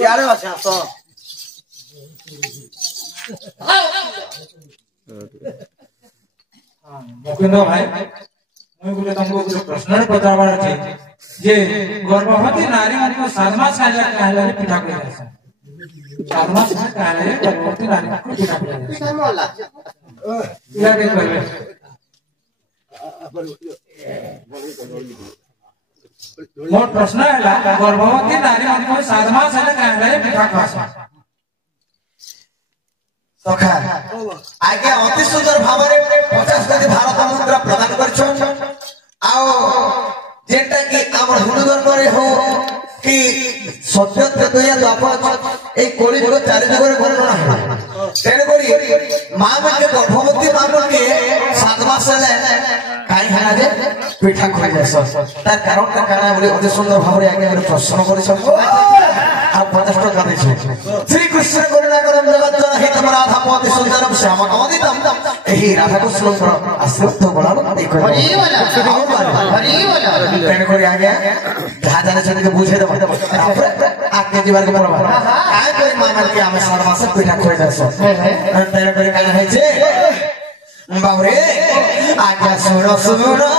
यार अच्छा तो मुकुंद भाई मैं बोले तुमको कुछ प्रश्न पचारबार अछि जे गर्भवती नारी को 7 मास कहले पिठा करे छै 7 मास कहले गर्भवती नारी को पिठा करे छै मोला या के कहले मोर प्रश्न है गर्भवती नारी को 7 मास कहले पिठा करे छै सखा आगे अति सुंदर भावरे 50 कोटी भारत मुद्रा प्रदान करछन आओ जेटा कि हमर हिंदू धर्म रे हो कि सत्य त्रेतया द्वापर ए कोली जुग चारि जुग रे वर्णना है तेरे कोरी मां के गर्भवती मां के 7 मास ले काई हना जे पिठा खोइ जास तार कारण का काना बोले अति सुंदर भावरे आगे हम प्रश्न करछन आप 50 टका दै छै श्री कृष्ण करुणा करम जगत जन हित राधा मोति सुंदरम श्याम अदितम एही राधा कृष्ण पर आश्रित बड़ालो एक हरि बोला हरि बोला तेरे कोरी आगे जहां जाने छन के बुझे दे आके जीवन के परवा काय कोई मानल के हमें 7 मास पिठा खोइ जास तेरे कोरी काना है छे बाबरे आज्ञा सुनो सुनो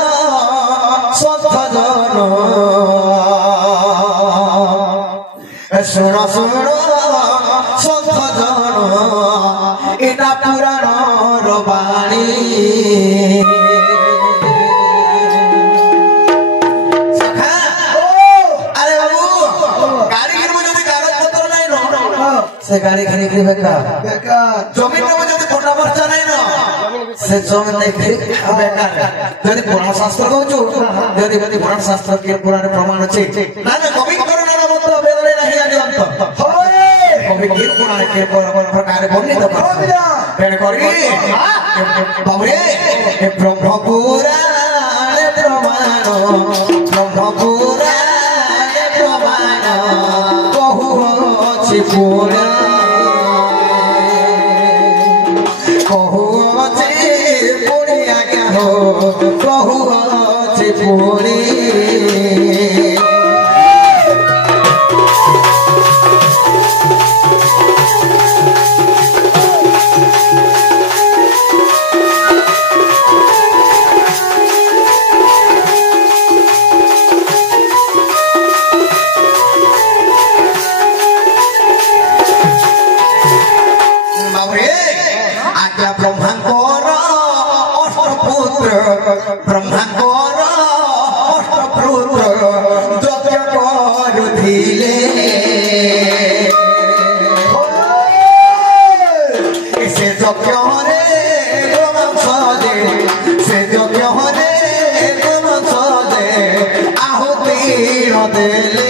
संत जन सुनो सुनो संत जन एटा पुराण रबाणी सखा अरे बाबू गाड़ी के मुझे कागज पत्र नहीं न से गाड़ी खरीद बेकार जमीन में मुझे कोटा पर्चा नहीं न से जमीन नहीं खरीद बेकार यदि पुराण शास्त्र कहू यदि पुराण शास्त्र के पुराण प्रमाण अछि ना ना कवि करण ना मत वेदने नहीं आदि अंत होय कवि के पुराण के प्रकार वर्णित कर करी बाबरे ब्रह्म पुराण प्रमाण ब्रह्म पुराण प्रमाण कहू अछि पुराण कहू अछि पुरी आज्ञा हो कहू अछि पुरी ब्रह्मांडर अष्टपुत्र यज्ञ करुथिले से यज्ञ रे गोवंश दे से यज्ञ रे गोवंश दे आहुति देले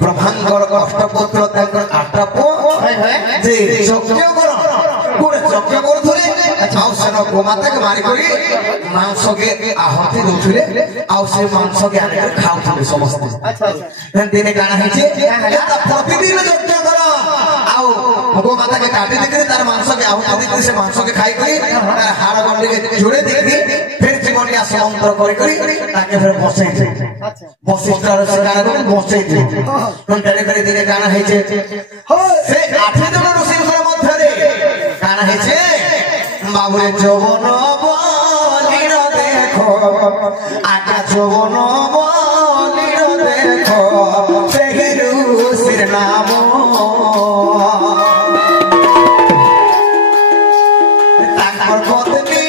ब्रह्मांडर अष्टपुत्र ताकर आठटा पुओ जे यज्ञ कर कोन यज्ञ करथुले आउ सेन गोमाता के मारी करी मांस के आहुति दउथुले आउ से मांस के आने खाउथुले समस्त अच्छा अच्छा दिने गाना है जे प्रतिदिन यज्ञ कर आउ गोमाता के काटी देकरी तार मांस के आहुति देकरी से मांस के खाई करी तार हाड़ गंडी के जोड़े देकरी फिर जीवन या मंत्र करी ताके फिर बसई थे अच्छा वशिष्ठर से गाना को बसई थे कोन तेरे करे दिने गाना है जे से 8 जन ऋषिଙ୍କର ମଧ୍ୟରେ गाना है जे बाबुरे যৌবন বলির দেখো আকা যৌবন বলির দেখো সেই ঋষির নাম তাকর পত্নী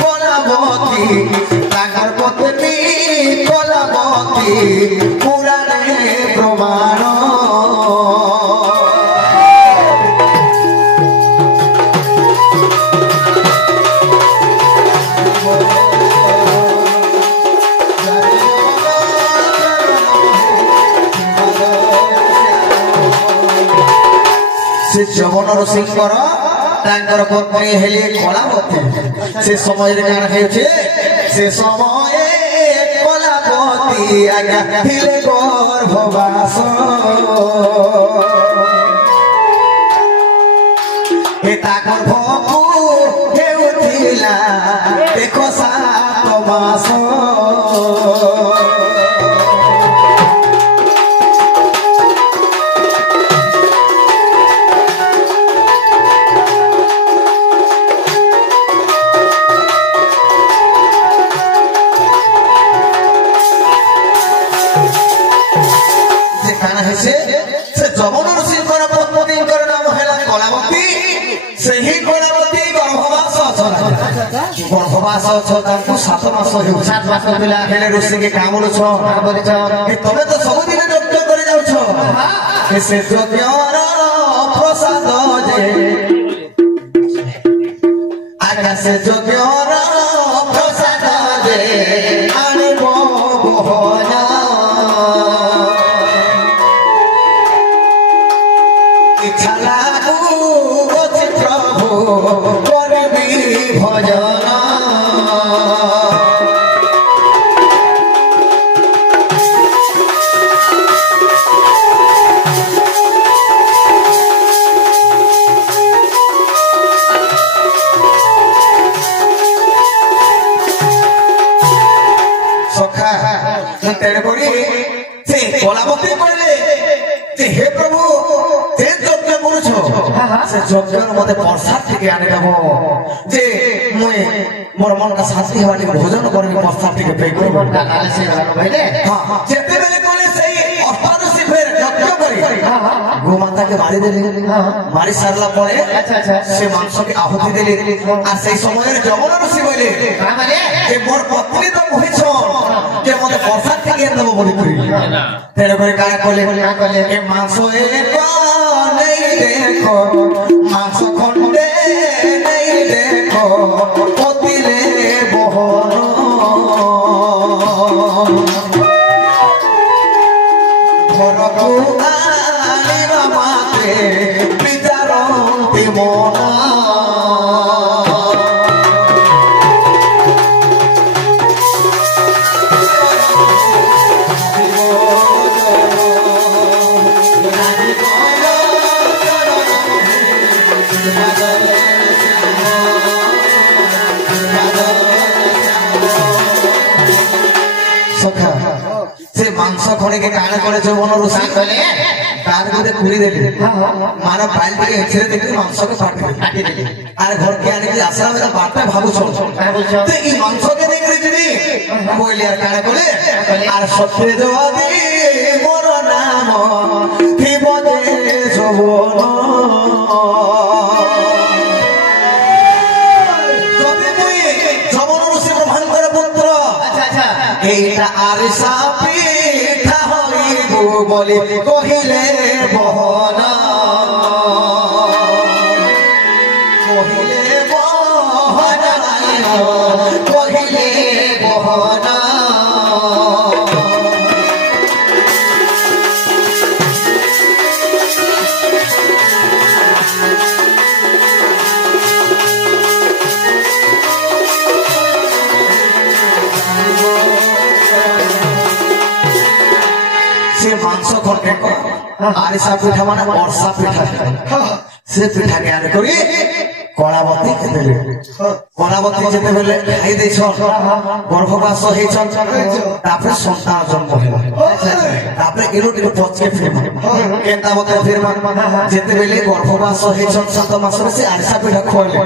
কলাবতী তাকর পত্নী কলাবতী পুরাণে প্রমাণ से जवन ऋषिंकर तांकर पत्नी हेली कलावती से समय कान हेउछे से समय कलावती आज्ञा थिले गर्भवास एता गर्भकु हेउथिला देखो 7 मास से जवन ऋषिंकर पत्नींकर नाम हैला कलावती सेही कलावती गर्भवास गर्भवास तांको 7 मास हेउ 7 मास पिला हेले ऋषि के काम बोलछ ए तमे तो सब दिन यज्ञ करे जाउछ ए से यज्ञर प्रसाद जे आगा से यज्ञर प्रसाद जे आनिबो बहना कलावती कहले हे प्रभु ते यज्ञ करूछ से यज्ञ मते प्रसाद टिके आने देबो जे मुई मोर मन का शांति हेबानी भोजन करबी प्रसाद टिके पे करबो नाले से भाईले हां जेते बेले कहले सही अष्टादशी फेर यज्ञ करी गो माता के मारी देली मारी सारला परे अच्छा से मांस के आहुति देली आ सेई समय जवन ऋषि कहले माने जे मोर पत्नी तो कहिछ जे मते प्रसाद टिके देबो बोली करी तेरे को क्या कहले ए मांसो एक नहीं देखो मांसो खंडे नहीं देखो पतिले बहन घर को आनिबा माते पितारंती मना से मांस खणे के काण करे जो मन ऋषि कहले तार गोटे खुली देली मारा पाइल के एछरे देखि मांस के काटी देली अरे घर के आने के आश्रम में बात भाबु छ ते ई मांस के देख रे दिबी बोले यार काण कहले आर सत्य जवादी मोर नाम थिबो दे जवन जबे मुई जवन ऋषि ब्रह्मांडर पुत्र अच्छा एटा आरिसा पिठा हइबो बोली कहिले बहना कहिले बहना से मांस खंडे आरिसा पिठा माने वर्षा पिठा से पिठा के आने करी कलावती के देले कलावती जेते बेले खाई देछ गर्भवास हेछ तापर संतान जन्म होला तापर इरोटी पच के फिर केता बते फिर जेते बेले गर्भवास हेछ 7 मास से आरिसा पिठा खोले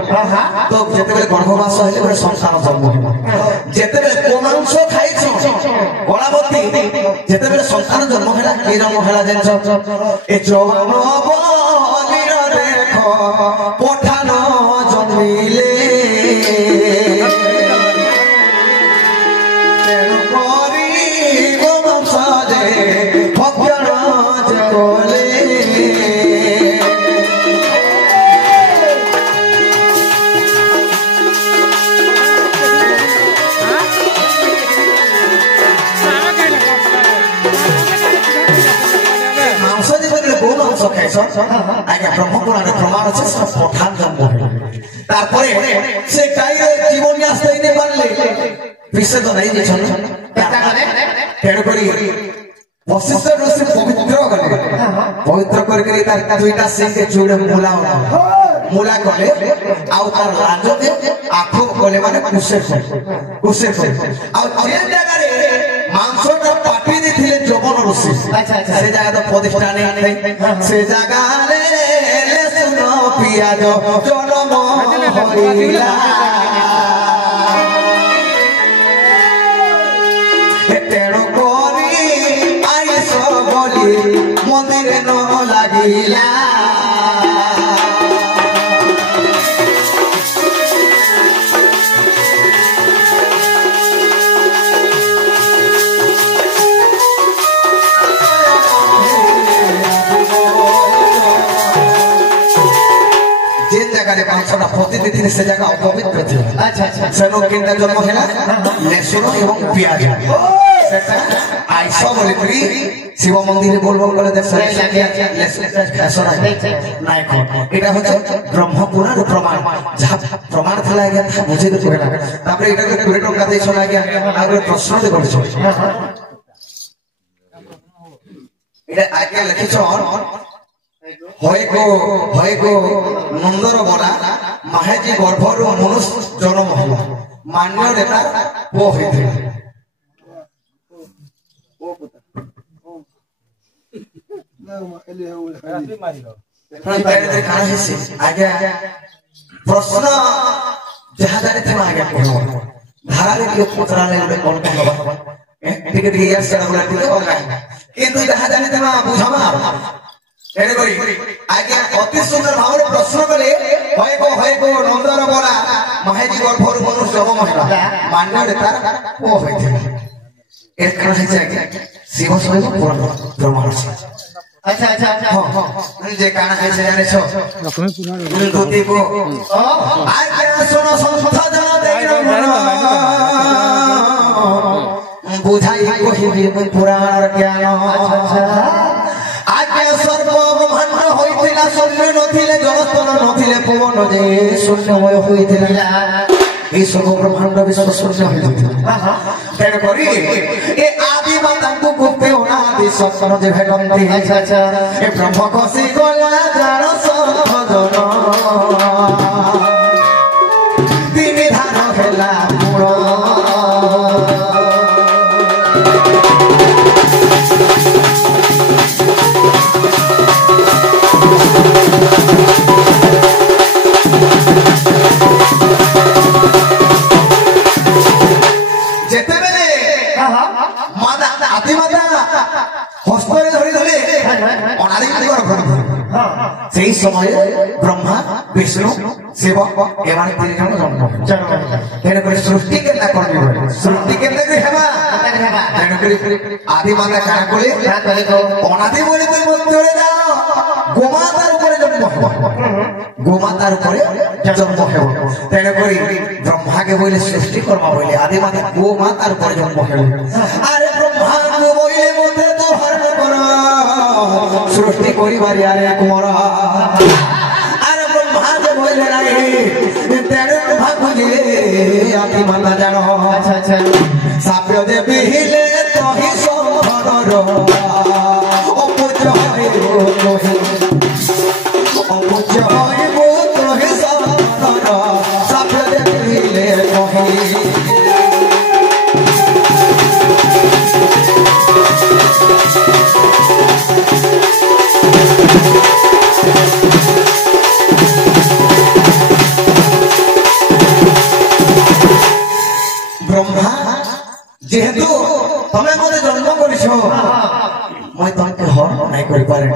तो जेते बेले गर्भवास हेले बे संतान जन्म होला जेते बेले कोमांस खाइछ कलावती जेते बेले संतान जन्म होला के जन्म होला जेछ ए जवान बलिर देखो पठान जन्मिले ব্রহ্মপুরাণে প্রমাণ আছে সব পঠান জন্ম হইল তারপরে সে গাইরে জীবন আসতে দিতে পারলে বিশ্বে তো নাই দিচ্ছেন তেণুকরি বশিষ্ঠ ঋষি পবিত্র করে তার দুইটা সিংকে চুড়ে মূলা কলে ଆଉ ତାର ଲାଞ୍ଜରେ ଆଖୁ କଲେ ମାନେ କୁସେ ଆଉ ଯେ ଜାଗାରେ ମାଂସଟା ପାଟି ଦେଇଥିଲେ ଯବନ ଋଷି ସେ ଜାଗା ତ ପ୍ରତିଷ୍ଠା ନେଇ ସେ ଜାଗାରେ ଲେସୁନ ପିଆଜ ଜନମ ହୋଇଲା ତେଣୁ କରି ଆଇସ ବୋଲି ମନ୍ଦିରେ ନ ଲାଗିଲା ମାଂସଟା ପୋତି ଥିଲେ ସେ ଜାଗା ଅପବିତ୍ର ଥିଲା ସେ ଲୋକ କେନ୍ତା ଜନ୍ମ ହେଲା ଲେସୁନ ଏବଂ ପିଆଜ ସେଟା ଆଇସ ବୋଲିକରି ଶିବ ମନ୍ଦିରରେ ବୋଲବମ କଲେ ନାଇଁ ଏଇଟା ହচ্ছে ବ୍ରହ୍ମପୁରାଣ ପ୍ରମାଣ ଯାହା ପ୍ରମାଣ ଥିଲା ଆଜ୍ଞା ତାହା ବୁଝେଇ ଦେଇ କହିଲା ତାପରେ ଏଇଟା 20 ଟଙ୍କା ଦେଇଛ ଆଜ୍ଞା ଆଉ ଗୋଟେ ପ୍ରଶ୍ନଟେ କରିଛ ଏଇଟା ଆଜ୍ଞା ଲେଖିଛ হয়গো নন্দর বলা মাহেজি গর্ভর মনুষ্য জন্ম হল মান্য নেতা ও হইতে প্রশ্ন যাহা জানিথিবা আগে কহ ধারারে কি পচরালে গোটে কোন হবা টিকে টিকে ইয়ার সেটা বলা টিকে অলগা কিন্তু যাহা জানিথিবা বুঝাবা তেণুকরি আজ্ঞা অতি সুন্দর ভাবে প্রশ্ন কলে হয়গো নন্দর বলা মাহেজি গর্ভর মনুষ্য জন্ম হইলা মান্য নেতা ও হইতে এর কারণ হচ্ছে আজ্ঞা শিব শৈব পুরাণ প্রমাণ আচ্ছা যে কারণ হয়েছে জানিছ ধুতিব আজ্ঞা শোনো সংস্থা জন দেইর মন বুঝাই কহিবি পুরাণ জ্ঞান আজ্ঞা সর্বব্রহ্মাণ্ড হইଥିଲା শূন্য নথিলে জগৎ নথিলে পবন যে শূন্যময় হইଥିଲା এই সর্বব্রহ্মাণ্ড বিশ্ব শূন্য হইଥିଲା তেণুকরি এ আদি মাতাଙ୍କୁ গুপ্তে অনাদি সত্তর যে ভেটন্তি এ ব্রহ্ম কষি গলা জাণ সর্বজন তিনি ধান ହେଲା মূଳ সেই সময়ে ব্রহ্মা বিষ্ণু শিব এমানে তিন জন জন্ম তেণুকরি সৃষ্টি কেন্দ্র করবে সৃষ্টি কেন্দ্র হেবা তেণুকরি আদি মাতা কারা করে অনাদি বলে তুই চলে যাও গোমাতার উপরে জন্ম হব গোমাতার উপরে জন্ম হব তেণুকরি ব্রহ্মাকে বলে সৃষ্টি কর্মা বলে আদি মাতা গোমাতার উপরে জন্ম হব আরে ব্রহ্মা বলে মধ্যে তো হরণ কর সৃষ্টি করিবারি আরে কুমার আরে ব্রহ্মা যে বলে নাই তেণু ভাগুলে আদি মাতা জানো সাপ্য দেবী হিলে তহি সম্ভর অপুজ হইব তহি অপুজ হইব তহি সম্ভর সাপ্য দেবী হিলে তহি ব্রহ্মা যেহেতু তুমি মতে জন্ম করিছ মই তোমাকে হরণ নাই করি পারে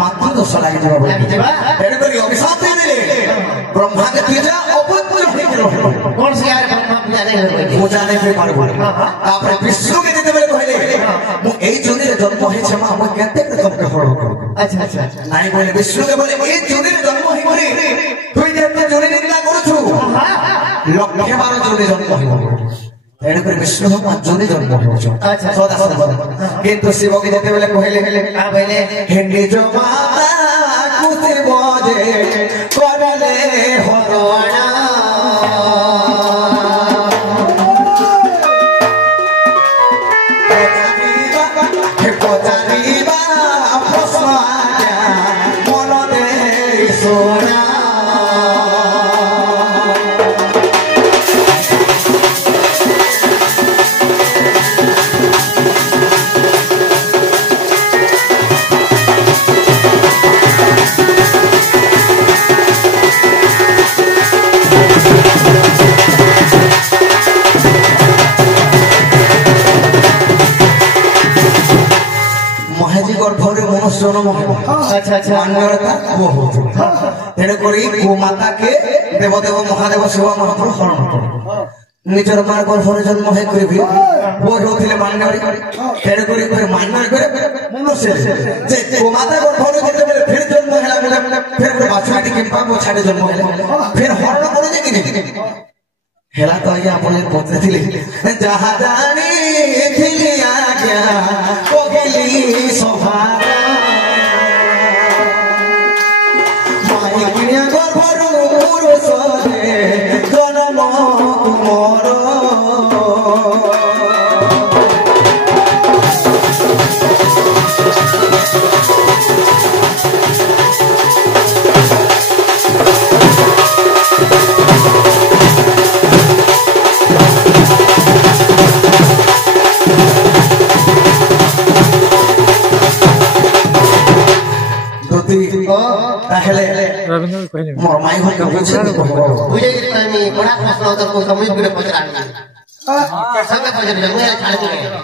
মাত্র দোষ লাগি যাবা বলি তেণুকরি অভিশাপ দিয়ে দিলে ব্রহ্মাকে তুই যা অপূজ্য হয়ে গেল কোন সে আর ব্রহ্মা পূজা নেই পারে বলে তারপরে বিষ্ণুকে দিতে বলে কইলে মু এই জনিরে জন্ম হয়েছে মা মই কেতে তোমাকে হরণ করব নাই বলে বিষ্ণুকে বলে এই জনিরে জন্ম হই করে তুই যে জনি নিন্দা করছু লক্ষে 12 জনি জন্ম হইব তেণুকরি বিষ্ণু ভগবান জনি জন্ম হইছ কিন্তু শিবকে যেতে বলে কইলে হে নিজ মাতা কুতির বজ দে করলে হরণা পচারিবা প্রশ্ন মন দে সোনা গর্ভরে মনুষ্য জন্ম মান্যতা বহুত তেণুকরি গোমাতাকে দেবদেব মহাদেব শিব মহাপ্রভু হরণ করে নিজের মার গর্ভরে জন্ম হয়ে করিবি বই হচ্ছিলে মান্যরে তেণুকরি মান্য করে মনুষ্য যে গোমাতা গর্ভরে যেতেবেলে ফের জন্ম হেলা বেলে ফের বাছুরাটি কিংবা ছাড়ে জন্ম হেলে ফের হরণ করে যে কিনে হেলা তো আজ্ঞা আপনার পৌঁছেছিলেন যাহা জানি থিলি আজ্ঞা কহিলি সভারা মাইকিয়া গর্ভর পুরুষ জন্ম তুমর তাহলে মোর মাই ঘরকে বুঝে বুঝে গেছি আমি পড়া প্রশ্ন তো সময় করে পচরা সঙ্গে পচরা